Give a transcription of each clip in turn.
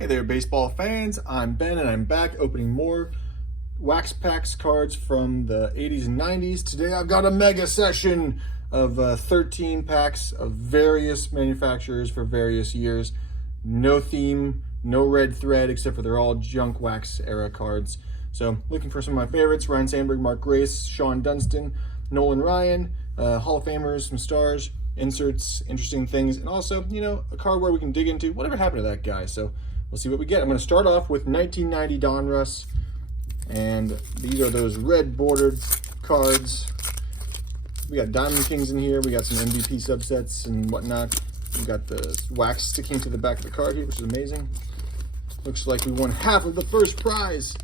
Hey there, baseball fans. I'm Ben, and I'm back opening more Wax Packs cards from the 80s and 90s. Today I've got a mega session of 13 packs of various manufacturers for various years. No theme, no red thread, except for they're all junk wax era cards. So looking for some of my favorites: Ryne Sandberg, Mark Grace, Shawon Dunston, Nolan Ryan, Hall of Famers, some stars, inserts, interesting things, and also, a card where we can dig into whatever happened to that guy. So we'll see what we get. I'm going to start off with 1990 Donruss, and these are those red bordered cards. We got Diamond Kings in here. We got some MVP subsets and whatnot. We got the wax sticking to the back of the card here, which is amazing. Looks like we won half of the first prize.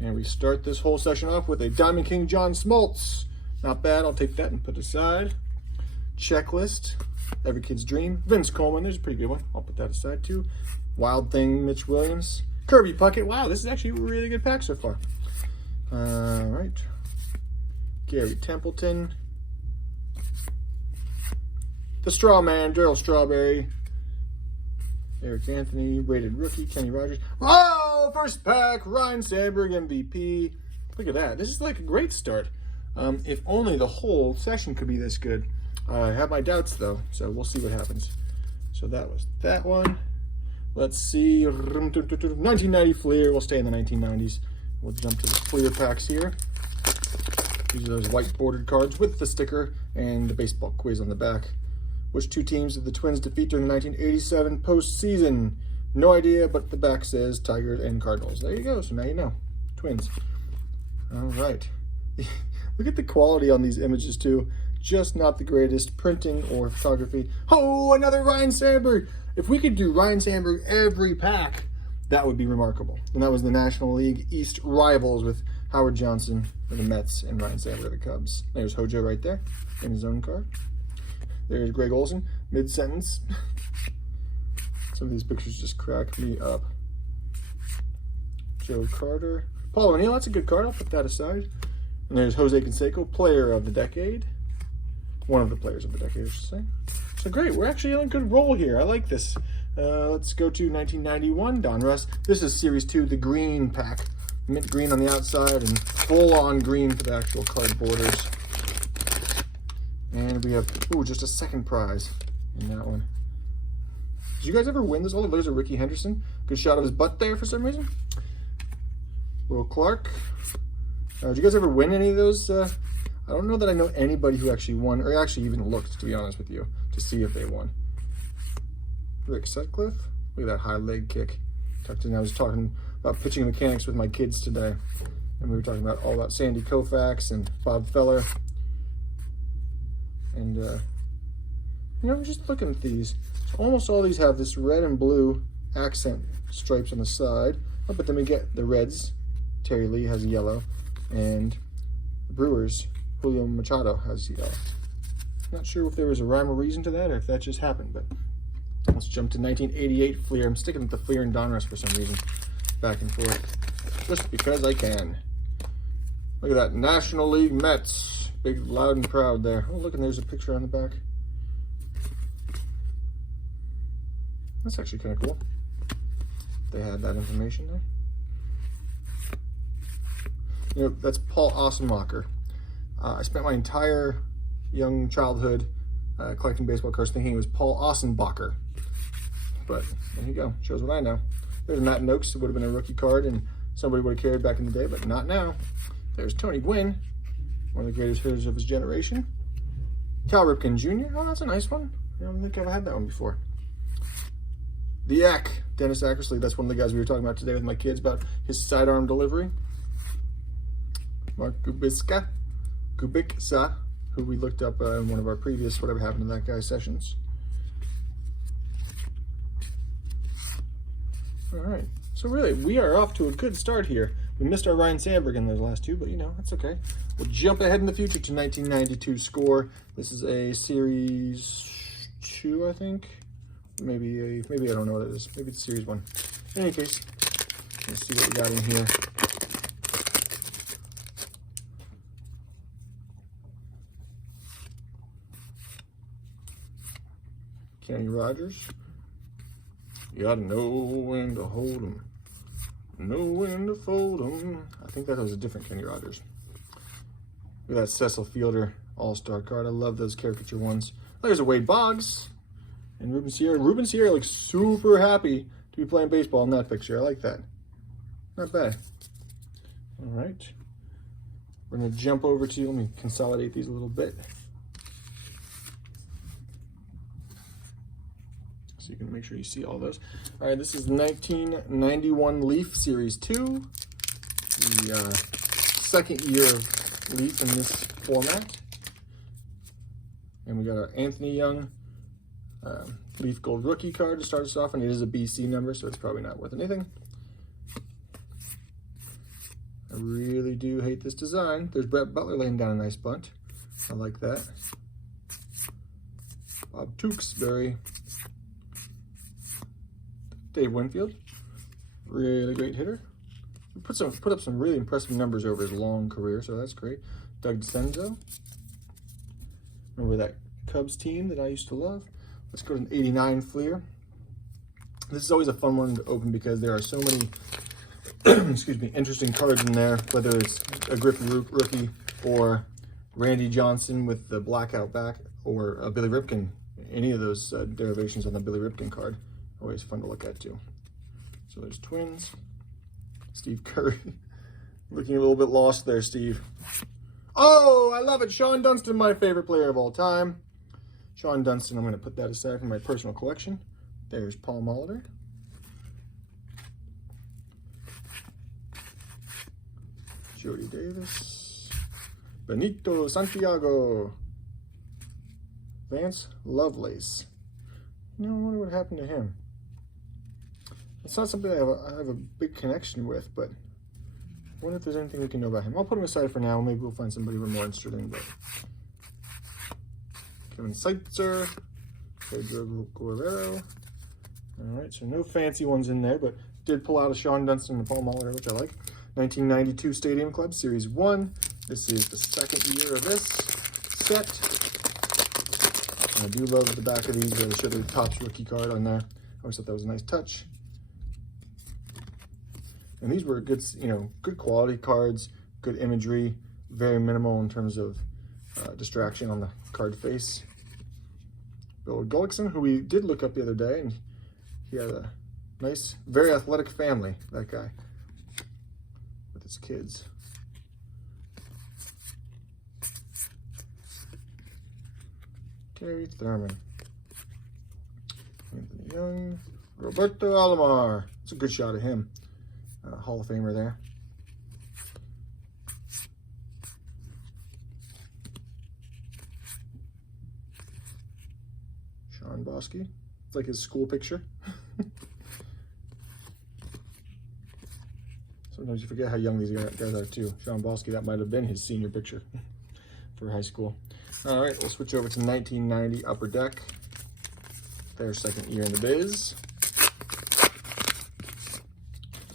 And we start this whole session off with a Diamond King John Smoltz. Not bad. I'll take that and put aside. Checklist. Every Kid's Dream. Vince Coleman, there's a pretty good one. I'll put that aside too. Wild Thing, Mitch Williams. Kirby Puckett. Wow, this is actually a really good pack so far. All right. Gary Templeton. The Straw Man, Darryl Strawberry. Eric Anthony, rated rookie, Kenny Rogers. Oh, first pack, Ryne Sandberg MVP. Look at that. This is like a great start. If only the whole session could be this good. I have my doubts though, so we'll see what happens. So that was that one. Let's see, 1990 Fleer. We'll stay in the 1990s. We'll jump to the Fleer packs here. These are those white bordered cards with the sticker and the baseball quiz on the back. Which two teams did the Twins defeat during the 1987 postseason? No idea, but the back says Tigers and Cardinals. There you go, so now you know. Twins. All right. Look at the quality on these images too. Just not the greatest printing or photography. Oh, another Ryne Sandberg. If we could do Ryne Sandberg every pack, that would be remarkable. And that was the National League East rivals with Howard Johnson for the Mets and Ryne Sandberg for the Cubs. There's Hojo right there in his own card. There's Greg Olson, mid-sentence. Some of these pictures just crack me up. Joe Carter. Paul O'Neill, that's a good card. I'll put that aside. And there's Jose Canseco, player of the decade. One of the players of the decade, I should say. So great, we're actually on a good roll here. I like this. Let's go to 1991 Donruss. This is Series 2, the green pack. Mint green on the outside and full-on green for the actual card borders. And we have, just a second prize in that one. Did you guys ever win this? Oh, there's a Ricky Henderson. Good shot of his butt there for some reason. Will Clark. Did you guys ever win any of those? I don't know that I know anybody who actually won, or actually even looked, to be honest with you, to see if they won. Rick Sutcliffe. Look at that high leg kick. I was talking about pitching mechanics with my kids today. And we were talking about all about Sandy Koufax and Bob Feller. And, just looking at these. Almost all these have this red and blue accent stripes on the side. Oh, but then we get the Reds. Terry Lee has yellow. And the Brewers, Julio Machado has yellow. Not sure if there was a rhyme or reason to that or if that just happened, but let's jump to 1988 Fleer. I'm sticking with the Fleer and Donruss for some reason. Back and forth. Just because I can. Look at that. National League Mets. Big, loud, and proud there. Oh, look, and there's a picture on the back. That's actually kind of cool. They had that information there. That's Paul Ossenmacher. I spent my entire young childhood collecting baseball cards thinking it was Paul Ossenbacher. But there you go. Shows what I know. There's Matt Noakes. It would have been a rookie card, and somebody would have carried back in the day, but not now. There's Tony Gwynn. One of the greatest hitters of his generation. Cal Ripken Jr. Oh, that's a nice one. I don't think I've had that one before. The Eck, Dennis Eckersley. That's one of the guys we were talking about today with my kids about his sidearm delivery. Mark Kubica, who we looked up in one of our previous Whatever Happened to That Guy sessions. All right. So really, we are off to a good start here. We missed our Ryne Sandberg in those last two, but that's okay. We'll jump ahead in the future to 1992 Score. This is a Series 2, I think. Maybe I don't know what it is. Maybe it's Series 1. In any case, let's see what we got in here. Kenny Rogers, You gotta know when to hold 'em, know when to fold 'em. I think that was a different Kenny Rogers. Look at that Cecil Fielder All-Star card. I love those caricature ones. There's a Wade Boggs and Ruben Sierra. Ruben Sierra looks super happy to be playing baseball in that picture. I like that. Not bad. All right. We're going to jump over to, let me consolidate these a little bit. So you can make sure you see all those. All right, this is 1991 Leaf Series 2. The second year of Leaf in this format. And we got our Anthony Young Leaf Gold rookie card to start us off, and it is a BC number, so it's probably not worth anything. I really do hate this design. There's Brett Butler laying down a nice bunt. I like that. Bob Tewksbury. Dave Winfield. Really great hitter. Put up some really impressive numbers over his long career, so that's great. Doug DeCenzo. Remember that Cubs team that I used to love? Let's go to an 89 Fleer. This is always a fun one to open because there are so many excuse me, interesting cards in there, whether it's a Griffey rookie or Randy Johnson with the blackout back, or a Billy Ripken. Any of those derivations on the Billy Ripken card. Always fun to look at too. So there's Twins. Steve Curry. Looking a little bit lost there, Steve. Oh, I love it. Sean Dunston, my favorite player of all time. Sean Dunston, I'm going to put that aside from my personal collection. There's Paul Molitor. Jody Davis. Benito Santiago. Vance Lovelace. I wonder what happened to him. It's not something I have a big connection with, but I wonder if there's anything we can know about him. I'll put him aside for now. Maybe we'll find somebody we're more interested in. But Kevin Seitzer, Pedro Guerrero. All right, so no fancy ones in there, but did pull out a Sean Dunston and Paul Molitor, which I like. 1992 Stadium Club Series 1. This is the second year of this set. And I do love the back of these. They show the Topps rookie card on there. I always thought that was a nice touch. And these were good, good quality cards, good imagery, very minimal in terms of distraction on the card face. Bill Gullickson, who we did look up the other day, and he had a nice, very athletic family, that guy, with his kids. Terry Thurman. Anthony Young. Roberto Alomar. It's a good shot of him. Hall of Famer there. Sean Bosky. It's like his school picture. Sometimes you forget how young these guys are too. Sean Bosky, that might have been his senior picture for high school. All right, we'll switch over to 1990 Upper Deck. Their second year in the biz.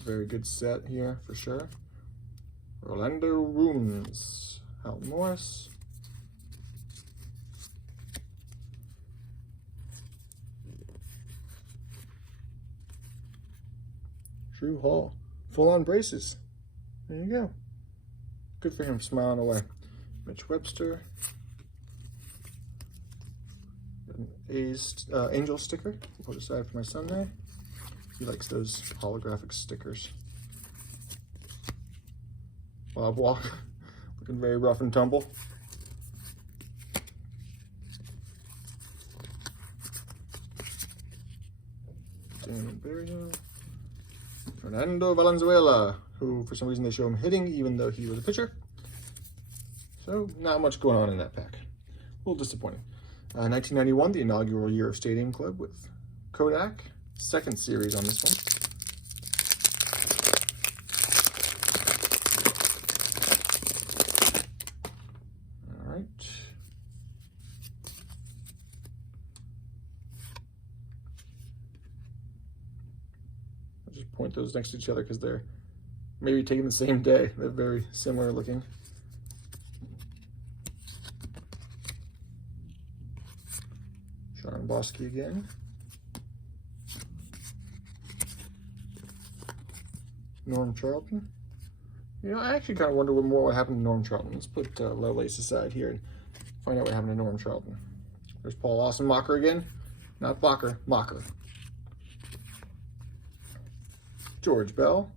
Very good set here for sure. Orlando Runes, Alton Morris. Drew Hall, full on braces. There you go. Good for him, smiling away. Mitch Webster. An A's Angel sticker. Put aside for my Sunday. He likes those holographic stickers. Bob Walker, looking very rough and tumble. Damon Berrio. Fernando Valenzuela, who for some reason they show him hitting even though he was a pitcher. So not much going on in that pack. A little disappointing. 1991, the inaugural year of Stadium Club with Kodak. Second series on this one. All right. I'll just point those next to each other because they're maybe taken the same day. They're very similar looking. Sean Bosky again. Norm Charlton. You know, I actually kind of wonder what more would happen to Norm Charlton. Let's put Lovelace aside here and find out what happened to Norm Charlton. There's Paul Austin-Mocker again. Not Bacher, Mocker. George Bell.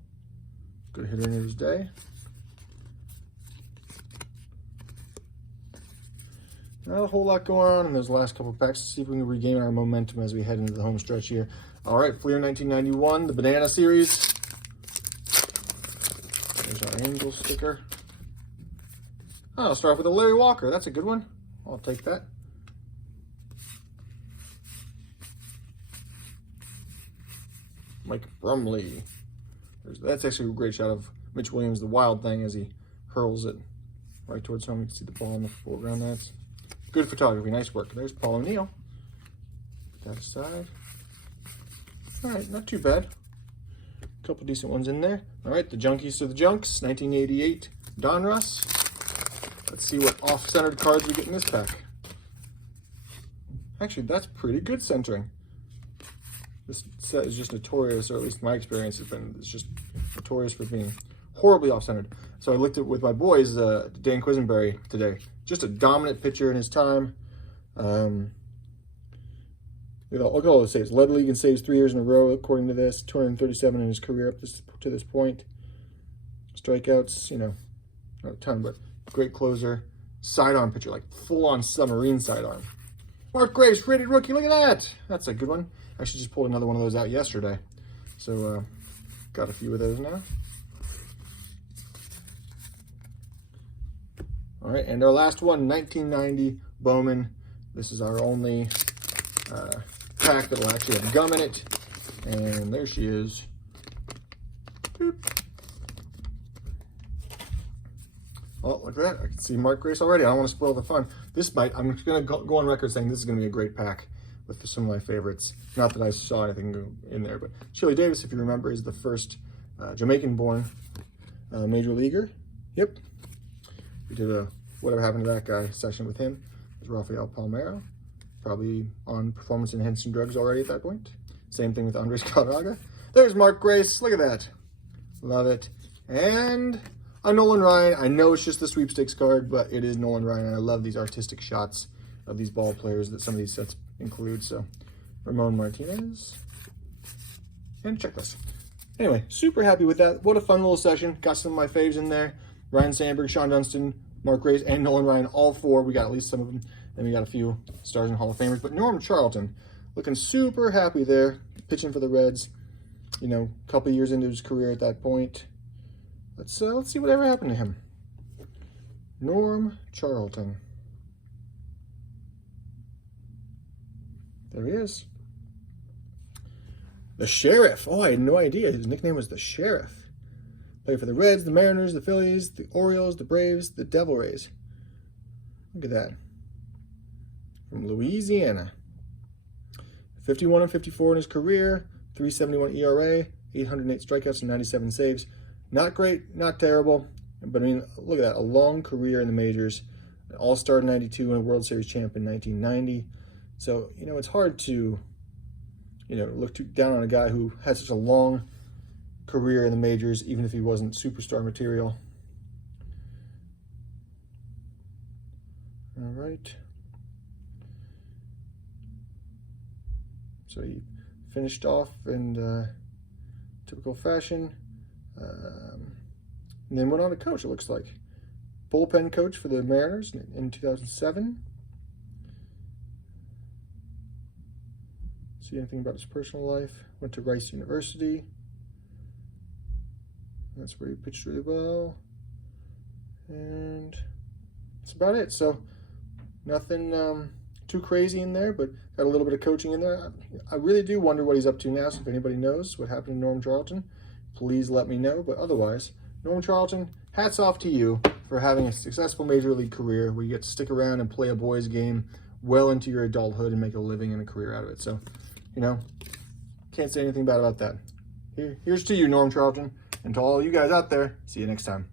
Good hitter in his day. Not a whole lot going on in those last couple of packs. Let's see if we can regain our momentum as we head into the home stretch here. All right, Fleer 1991, the Banana Series. There's our Angel sticker. Oh, I'll start off with a Larry Walker. That's a good one. I'll take that. Mike Brumley. That's actually a great shot of Mitch Williams, the Wild Thing, as he hurls it right towards home. You can see the ball in the foreground. That's good photography. Nice work. There's Paul O'Neill. Put that aside. All right, not too bad. A couple decent ones in there. All right, the Junkies to the Junks, 1988 Donruss. Let's see what off-centered cards we get in this pack. Actually, that's pretty good centering. This set is just notorious, or at least my experience has been, it's just notorious for being horribly off-centered. So I looked at with my boys, Dan Quisenberry today. Just a dominant pitcher in his time. Look at all the saves. Led the league in saves 3 years in a row, according to this. 237 in his career up to this point. Strikeouts, you know, not a ton, but great closer. Sidearm pitcher, like full-on submarine sidearm. Mark Grace, rated rookie. Look at that. That's a good one. I actually just pulled another one of those out yesterday. So, got a few of those now. All right, and our last one, 1990 Bowman. This is our only pack that will actually have gum in it. And there she is. Boop. Oh, look at that. I can see Mark Grace already. I don't want to spoil the fun. I'm just going to go on record saying this is going to be a great pack with some of my favorites. Not that I saw anything in there, but Chili Davis, if you remember, is the first Jamaican-born major leaguer. Yep. We did a Whatever Happened to That Guy session with him. It was Rafael Palmeiro, probably on performance-enhancing drugs already at that point. Same thing with Andres Galarraga. There's Mark Grace. Look at that. Love it. And a Nolan Ryan. I know it's just the sweepstakes card, but it is Nolan Ryan. I love these artistic shots of these ball players that some of these sets include. So, Ramon Martinez. And checklist. Anyway, super happy with that. What a fun little session. Got some of my faves in there. Ryan Sandberg, Sean Dunston, Mark Grace, and Nolan Ryan, all four. We got at least some of them. Then we got a few stars and Hall of Famers. But Norm Charlton, looking super happy there, pitching for the Reds. You know, a couple years into his career at that point. Let's see whatever happened to him. Norm Charlton. There he is. The Sheriff. Oh, I had no idea. His nickname was the Sheriff. Played for the Reds, the Mariners, the Phillies, the Orioles, the Braves, the Devil Rays. Look at that. From Louisiana. 51 and 54 in his career. 3.71 ERA. 808 strikeouts and 97 saves. Not great, not terrible. But I mean, look at that. A long career in the majors. An All-Star in 92 and a World Series champ in 1990. So, you know, it's hard to, you know, look down on a guy who had such a long career in the majors, even if he wasn't superstar material. All right. So he finished off in typical fashion, and then went on to coach, it looks like. Bullpen coach for the Mariners in 2007. See anything about his personal life. Went to Rice University. That's where he pitched really well. And that's about it. So nothing too crazy in there, but got a little bit of coaching in there. I really do wonder what he's up to now. So if anybody knows what happened to Norm Charlton, please let me know. But otherwise, Norm Charlton, hats off to you for having a successful major league career where you get to stick around and play a boys game well into your adulthood and make a living and a career out of it. So, you know, can't say anything bad about that. Here's to you, Norm Charlton. And to all you guys out there, see you next time.